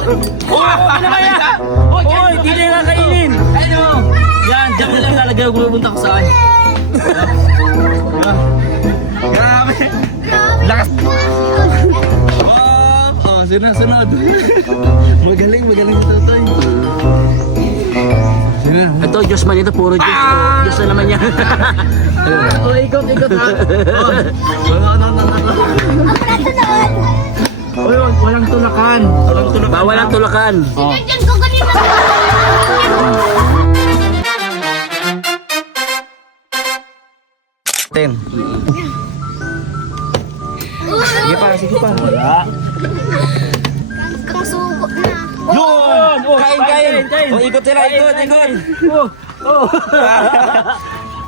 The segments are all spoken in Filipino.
Ano kaya? Hoy, di na yung kakainin. Ano? Yan, dyan mo lang lalagay kung pupunta ko saan. Grabe. Lakas. Oh, sunod. Magaling ito tayo. Ito, Diyos man ito, puro Diyos. Diyos na naman yan. Oh, ikot ha. Oy, walang tulakan. Bawal ang tulakan. Sinadyan ko kanina. Ten. Sige pa. Wala. Kang suko na. Yun! Kain! Oh, ikot sila, ikot!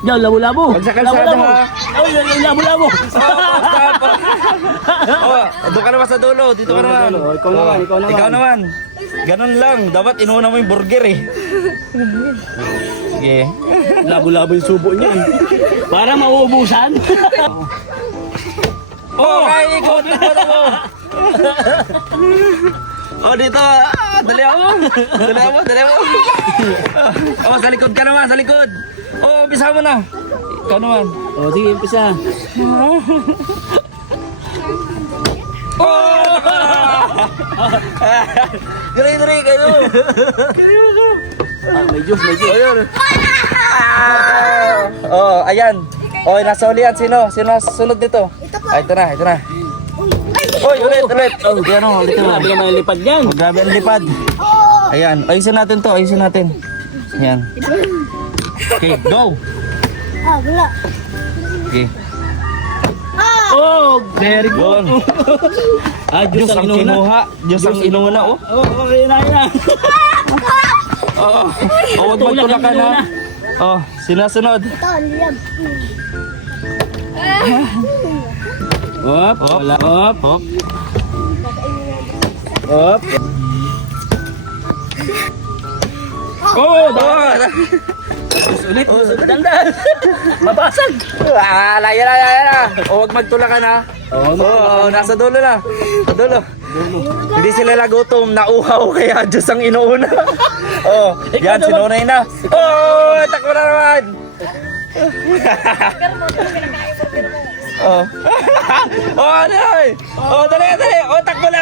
Yan, labo-labo. Huwag sa kalsada, ha? Oh, yan, labo-labo. Oh, doon ka naman sa dulo. Dito ka naman. Ikaw naman. Ganun lang. Dapat inuuna mo yung burger eh. Sige. Labo-labo yung subo niya. Para mauubusan. Oh, ikot mo. Oh, dito. Dali ako. Oh, sa likod ka naman, sa likod. Oh, umpisa mo na. Ikaw naman. O, sige, umpisa. Oh! Dali kayo. May Diyos. Ayun. Oh, ayan. Oh, nasa ulian. Sino sunod dito? Ay, ito na. Oy, ulit. Oh, yan o, ulit na. Grabe naman yung lipad yan. Oh, grabe ang lipad. Ayan, ayusin natin to. Ayan. Okay, go. Wala. Okay. Oh, very good. Yun. Diyos ang inuna. Diyos ang inuna, oh. Okay na. Oh, huwag magtulakan, ha. Oh, sinasunod. Ito, liyab. Hop, wala. Hop. Oh, ulit. Dandan. Mabasag. Laya na. Oh, huwag magtulakan, ha. Oh, nasa dulo na. Sa dulo. Hindi sila nagutom, nauhaw kaya Diyos ang inuuna. Oh, yan, sinunay na. Oh, takbo na naman. Oh. Oh, dali. Oh, dali. Oh, takbo na.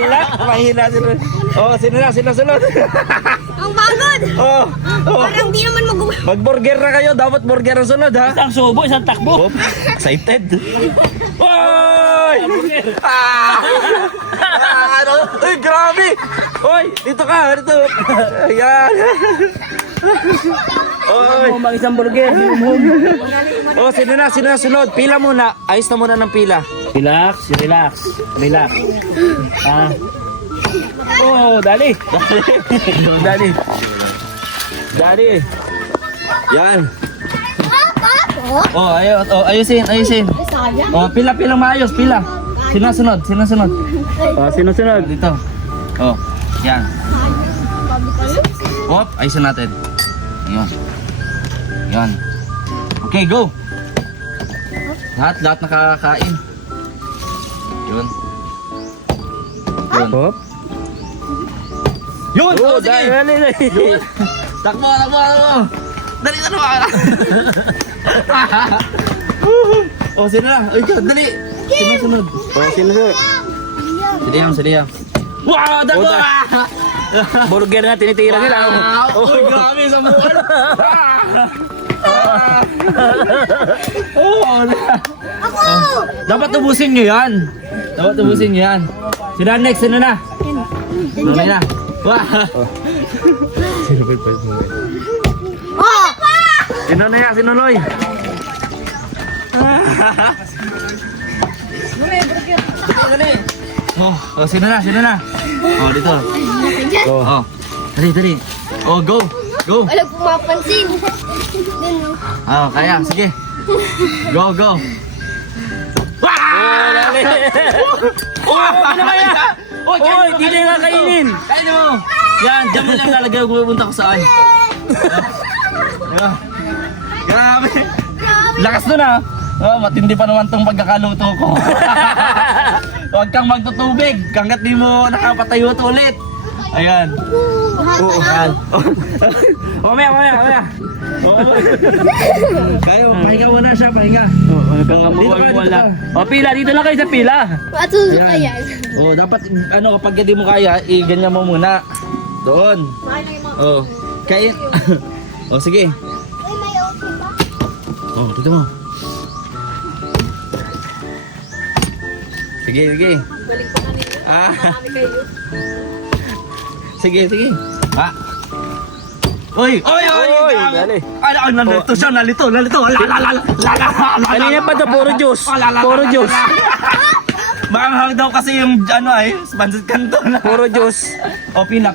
Wala, mahina sila. Oh, sino sunod? Ang bagod. Oh. Parang di naman Mag-burger na kayo, dapat burger ang sunod, ha. Isang subo, isang takbo. Oh, excited. Oy! Ano? Uy, grabe! Oy, dito. Ayan. Oy. Mag isang burger. Oh, sino na sunod? Pila muna. Ayos na muna ng pila. Relax. Oh, dali. Yan. Oh, ayusin. Oh, pila maayos, pila. Sino sunod? Oh, sino-sunod? Dito. Oh, yan. Hop, ayusin natin. Yan. Okay, go. Lahat nakakain. Yun. Hop. Yun! Oh, Sige! dali. Yun! Takbo! Dali na naman! Oh, sino na? Ay, dali! Sino sunod? Oh, sino-sunod? Sino? Wow! Takbo! Burger na tinitira nila. Oh, grabe sa buwan! Oh, dapat ubusin nyo yan! Sino next? Sino na? Wah! Sino na yan? Sino Noy? Oh, sino na? Oh, dito. Oh. Dali. Oh, go. Wala pumapansin. Oh, kaya. Sige. Go. Oh, dali. Ano kaya? Hoy, di na yung kakainin. Kain mo. Yan, dyan mo lang lalagay kung pupunta ko saan. Grabe. Lakas nun, ha. Oh, matindi pa naman tong pagkakaluto ko. Huwag kang magtutubig hanggat di mo nakapatayo ulit. Ayan. Oo. Mamaya. Kayo, pahinga muna siya, pahinga. Hanggang wala. O, pila. Dito lang kayo sa pila. Matusuka yan. Dapat kapag hindi mo kaya, ganyan mo muna. Doon. Kaya. Sige. Uy, may okay pa? Dito mo. Sige. Sige. Oy! Dali. Nalito siya, nalito. Kanina pa to, puro juice. Puro juice. Maanghang daw kasi yung sponsored kanto na. Puro juice. Pila.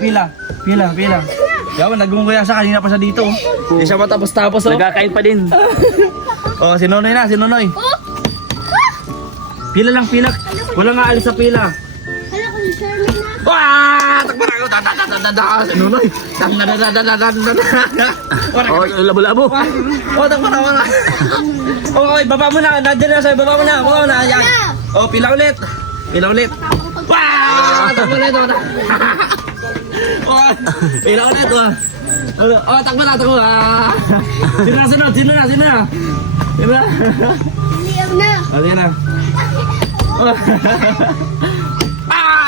Yaman, nagmumuya siya, kanina pa siya dito. Hindi siya matapos-tapos. Nagkakain pa din. Si Nonoy na. Pila lang. Wala nga alis sa pila. Hala ko si Sherman na. Takpan ako. Si Nonoy. Labo-labo. Takpan ako na. Okay, baba mo na. Nandiyan na sa'yo. Baba mo na. Ayan. Pila ulit. Takpan ulit. Pila ulit. Takpan na. Sino na? Liyaw na. Ayan na.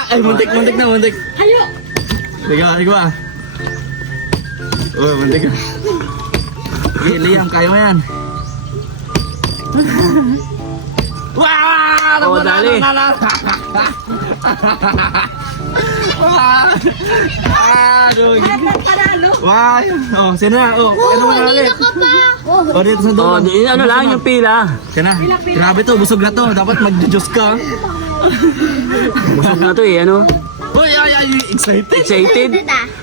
Ay, muntik na. Hayo. Ligo ah. Muntik ka. Okay, Liam, kaya mo yan. Dali. Sino na? Ano mo na ulit? Ka pa. Dito sa dulo. Ano lang yung pila. Sino? Grabe to, busog na to. Dapat mag-juice ka. Busog na to ano? Excited. Excited?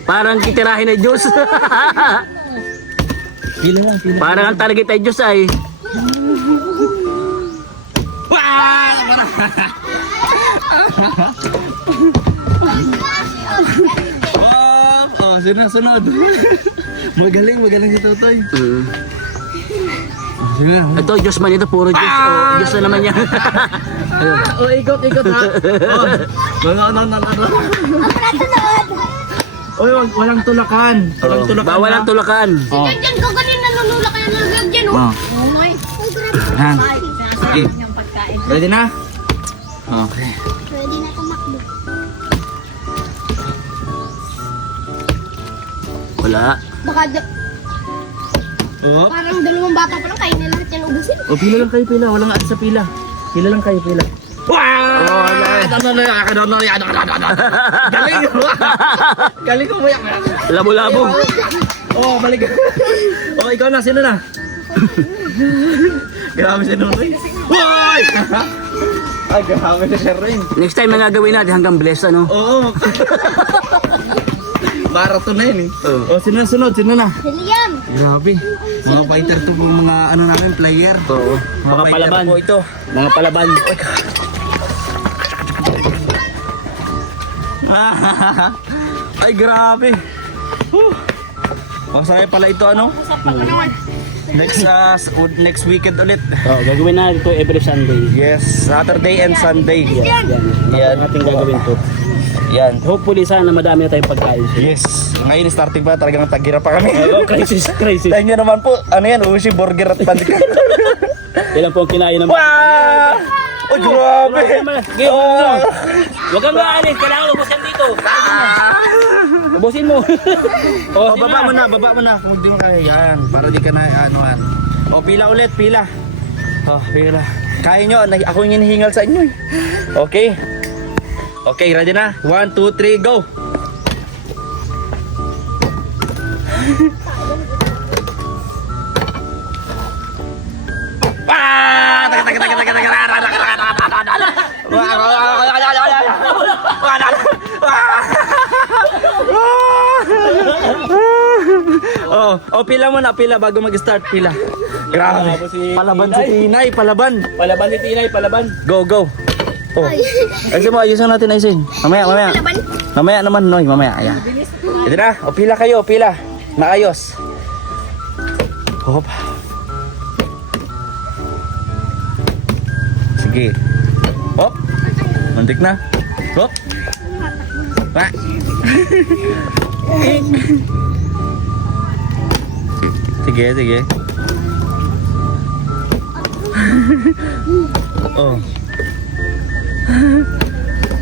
Parang kitirahin na juice. Pila lang. Parang ang target ay juice ay. Sunod. Magaling si Totoy. Sige. Ito, juice man ito, puro juice. Juice na naman yan. Ikot ha. Walang tulakan. Bawal ang tulakan. Diyan ko kanina nanulak kaya nalaglag dyan. Oh my. Yan. Sige. Ready na? Okay. Pwede na tumakbo. Wala. Baka parang dalawang bata pa lang kain na lahat yan ubusin. Pila lang kayo, pila. Walang alis sa pila. Pila lang kayo, pila. Galing ko muyak. Labo-labo. Balik. Ikaw na. Sino na? Grabe si Nonoy. Ay, grabe si Sherwin. Next time na gagawin natin hanggang bless ano. Oo. Marathon na yun Sino na? Si Liam. Grabe. Mga fighter to po, mga namin, player. Oo. Mga palaban. Po ito. Mga palaban. Ay, grabe. Masaya pala ito, Next weekend ulit. Gagawin natin ito every Sunday. Yes, Saturday and Sunday. Yan. Yan natin gagawin ito. Yan. Hopefully sana madami na tayong pagkain. Yes. Ngayon starting pa talagang tagira pa kami. Crisis. Dahil nyo naman po, Ushi burger at pandikan. Ilan po ang kinain ng Oh, grabe. Huwag kang maalis, kailangan ubusin dito. Ubusin mo. Baba mo na. Kung di mo kaya, yan. Para di ka na, pila ulit, pila. Pila. Kaya nyo, ako yung hinihingal sa inyo. Okay, ready na? 1, 2, 3, go! Pila mo na, pila bago mag-start, pila. Grabe. Palaban si Tinay, palaban. Palaban si Tinay, palaban. Go. Ayusin natin. Mamaya. Mamaya naman, Noy, mamaya. Ayan. Ito na, pila kayo, pila. Maayos. Hop. Sige. Hop. Muntik na. Hop. Sige, sige. Oh.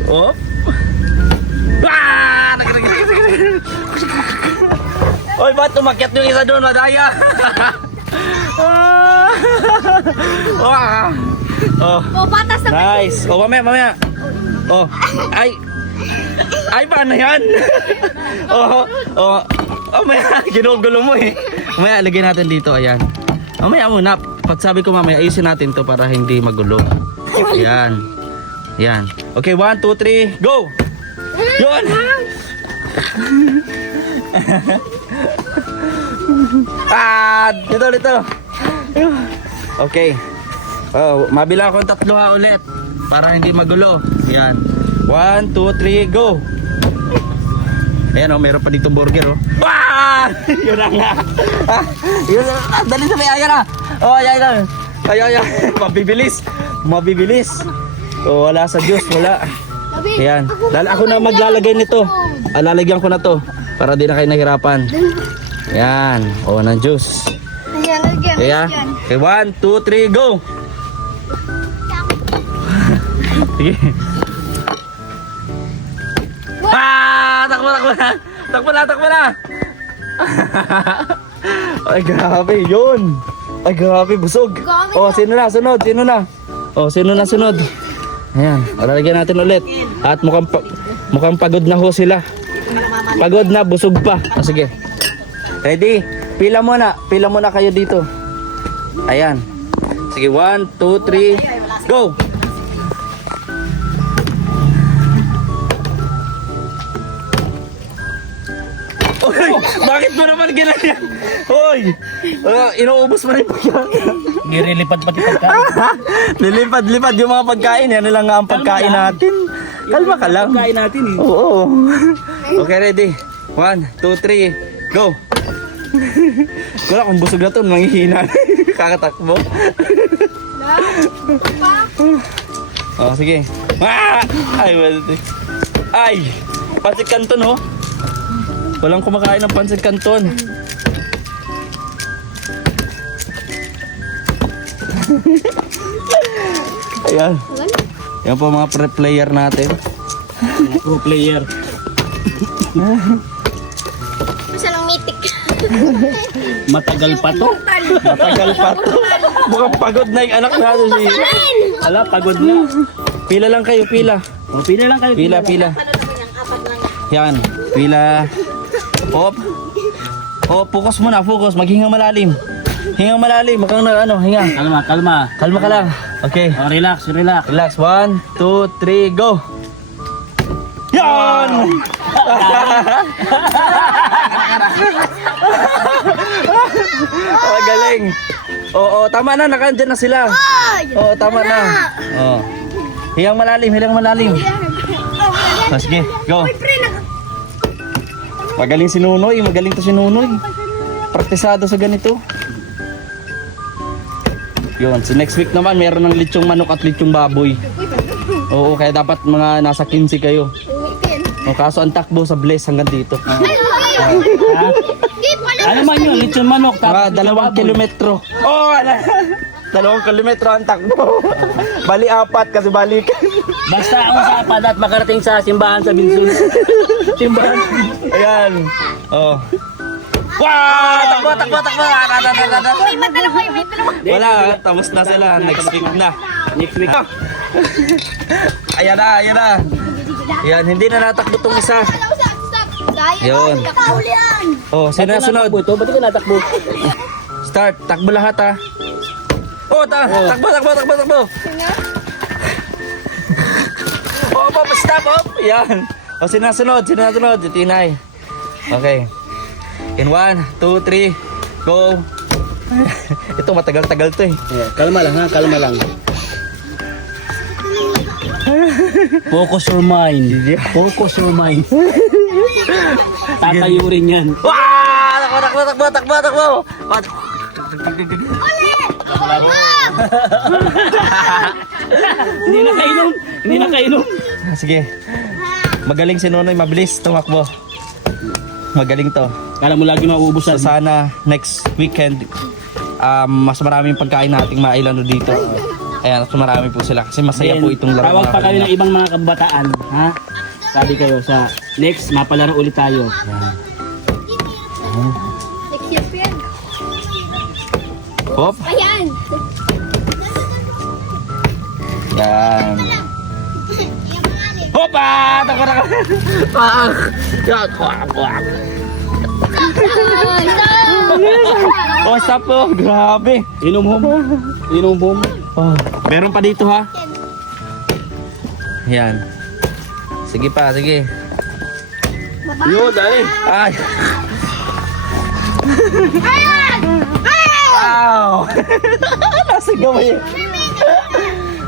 Oh. Ah! Oy, ba't umakyat yung isa doon, madaya? Ah! Wah! Oh. Oh, patas na. Nice. Oh, mamaya. Oh. Ay. Ay, paano yan? Oh. Oh. Oh, maya. Ginugulo mo eh. Mamaya, lagyan natin dito. Ayan. Mamaya muna. Pag sabi ko mamaya, ayusin natin to para hindi magulo. Ayan. Ayan. Okay, 1, 2, 3, go! Yun! Dito. Okay. Oh, mabila akong 3 ha ulit para hindi magulo. Ayan. 1, 2, 3, go! Ayan oh, meron pa dito burger oh. Ah! Yun na nga. Yun na. Dali sa may ayan na. Oh, ayan. Ayan. Mabibilis. Oh, wala sa Diyos, wala. Ayan. Dahil ako na maglalagay nito. Lalagyan ko na to para di na kayo nahirapan. Ayan. Oh, ng juice. Ayan, lagyan. Ayan. Okay, 1, 2, 3, go! Sige. Takbo na. Ay, grabe, yun. Ay, grabe, busog. Oh, sino na? Sunod. Oh, sino na sunod? Ayan, lalagyan natin ulit. At mukhang pagod na ho sila. Pagod na, busog pa. Oh, sige. Ready? Pila muna kayo dito. Ayan. Sige, 1, 2, 3, go! Oy, bakit mo naman ganyan? Hoy! Inuubos mo na yung pagkain. Girilipad pati pagkain. Lilipad yung mga pagkain. Yan lang nga ang pagkain natin. Kalma ka lang. Pagkain natin eh. Oo. Okay, ready? 1, 2, 3, go! Wala kung busog na to, manghihina. Kakatakbo. Oh, sige. Ay! Pancit Canton ho. Walang kumakain ng Pancit Canton. Ayan. Yan po mga pre-player natin. Pro player. Isa lang mitik. Matagal pa to. Mukhang pagod na yung anak natin si... Ala, pagod na. Pila lang kayo, pila. O, pila lang kayo. Pila. Yan, pila. Hop. Oh, focus muna, maghinga malalim. Hinga malalim, mukhang na ano, hinga. Kalma. Kalma ka lang. Okay. O, relax. Relax, 1, 2, 3, go! Yan! Oh, galing. Oo, tama na, nakandyan na sila. Oo, tama na. Oo. Hingang malalim. Oh, sige, go. Magaling si Nunoy, si Nunoy. Praktisado sa ganito. Yun, so next week naman meron ng litsong manok at litsong baboy. Oo, kaya dapat mga nasa 15 kayo. O, kaso ang takbo sa Bless hanggang dito. Ano man yun? Lechon manok. Mga 2 kilometro. Oh, 2 kilometro ang takbo. Bali 4 kasi balik. Basta ang usapan at makarating sa simbahan sa Binsun. Simbahan. Ayan. Oh. Wow! Takbo. Wala, tapos na sila. Next week na. Ayan na. Ayan, hindi na natakbo tong isa. Yun. Oh, sino na sunod? Ito, ba't ka natakbo? Start, takbo lahat ha. Oh, takbo. Oh, stop. Yan. Oh, sino na sunod? Tinay. Okay. In 1, 2, 3, go. Ito matagal-tagal to eh. Yeah, kalma lang. Focus your mind. Tatayurin yan. Wow! Takbo. Hindi na kainom. Sige. Magaling si Nonoy, mabilis tumakbo. Magaling to. Kala mo lagi mauubos So sana next weekend mas maraming pagkain nating mailano dito. Ayan, mas marami po sila kasi masaya po itong laro. Tawag pa kayo ng ibang mga kabataan, ha? Sabi kayo sa next, mapalaro ulit tayo. Next year pa yan. Hop. Ayan. Yan. Hopa! Tako na ka. Yan. Oh, stop po. Grabe. Inom home. Oh, meron pa dito ha. Yan. Sige pa, sige. Yo, dali. Ay. Ayan! Ow! Nasa gawin.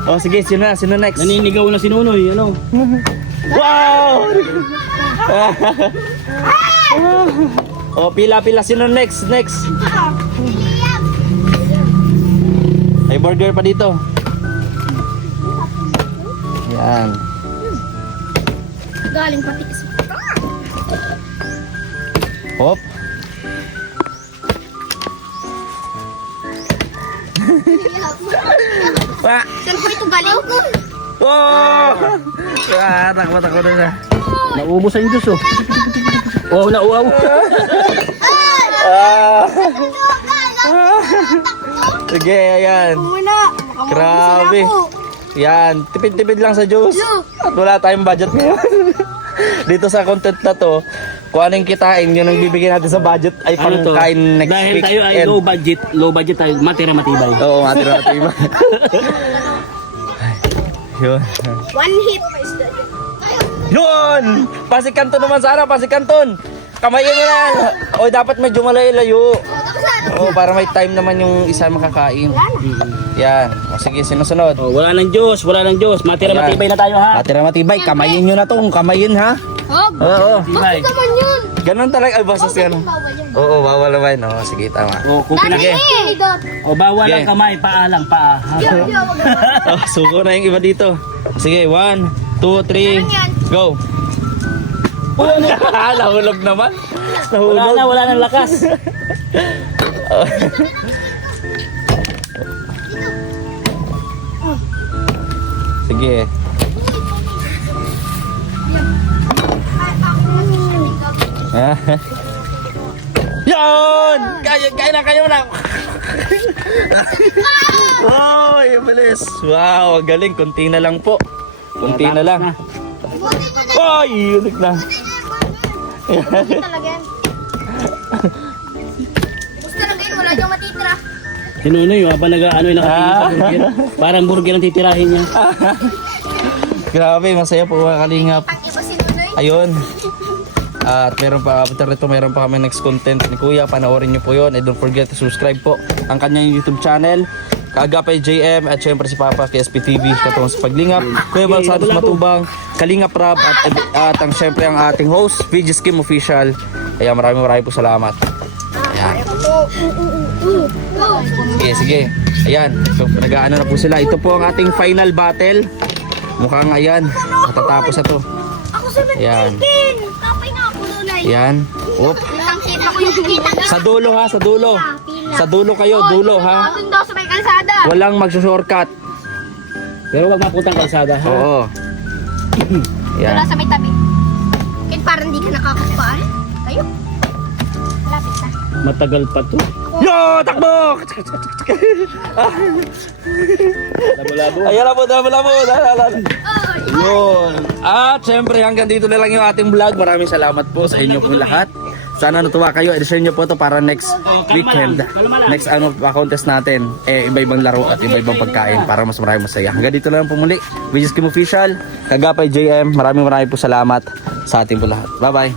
Oh, sige, sino next? Naninigaw na si Nunoy, ano? Wow! Oh, pila, sino next? May burger pa dito. Yan. Galing pati kasi. Hop. Pa. Saan po ito galing? Oh! Takbo na siya. Naubos ang Diyos, oh. Oh, nauaw. Ah. Sige, ayan. Muna. Grabe. Yan, tipid-tipid lang sa juice. At wala tayong budget ngayon. Dito sa content na to, kung anong kitain, yun ang bibigyan natin sa budget ay Ano to? pangkain next Dahil week. tayo ay low budget tayo, matira matibay. Oo, matira natin iba. Yun. One hit. Yun! Pasikanton naman sana, pasikanton! Kamayin mo na! O, dapat medyo malayo-layo. O, para may time naman yung isa makakain. Yan. O, sige, sinusunod. Oh, wala nang Diyos. Matira Ayan. matibay na tayo, ha? Matira matibay, kamayin nyo na to. Kamayin ha? Hop. Oo. Matibay. Bakit naman yun? Ganun talaga. Ay, basta siya. Bawal yan. Oo, bawal naman. Oo, sige, tama. Oh, kung Dati pinag- eh. Dot. oh, bawal Okay. ang kamay, paa lang, paa. Ha? Oh, suko na yung iba dito. Sige, 1, 2, 3, go! Nahulog naman. Wala nang lakas. Sige. Yan! Kaya na. Oh, yung bilis. Wow, galing. Kunti na lang po. Kunti na lang. Ay, unik na. Talaga yan. Gusto talaga yun. Wala diyang matitira. Si Nunoy, habang nag-ano yung nakatingin sa burger. Parang burger ang titirahin niya. Grabe, masaya po mga kalingap. Ang iba si Nunoy. Ayun. At meron pa, after ito, meron pa kami next content ni Kuya. Panoorin nyo po yun. And don't forget to subscribe po ang kanyang YouTube channel. Kaagapay JM at syempre si Papa KSP TV katulong sa paglingap. Kuya Val Santos Matubang, Kalingap Rab at ang syempre ang ating host, VG Skim Official. Kaya maraming po salamat. Ayan. Sige. Ayan. So nag-aano na po sila. Ito po ang ating final battle. Mukhang ayan. Matatapos na to. Ako 17. Yan. Tapay nga ako Nunay. Ayan. Oop. Ang kita ko yung kita na. Sa dulo ha, sa dulo. Sa dulo kayo, dulo ha. Ako daw sa may kalsada. Walang magsushortcut. Pero wag maputang kalsada, ha? Oo. Wala Yan. sa may tabi. Kahit parang di ka nakakapaan. Kayo. Malapit na. Matagal pa to. Yo, takbo! Labo-labo. Ayan na po, labo. Yun. At syempre hanggang dito na lang yung ating vlog. Maraming salamat po sa inyo pong lahat. Sana natuwa kayo. I-share nyo po ito para next weekend. Next contest natin. Iba-ibang laro at iba-ibang pagkain para mas maraming masaya. Hanggang dito na lang po muli. VG Skim Official. Kagapay JM. Maraming po salamat sa ating po lahat. Bye-bye.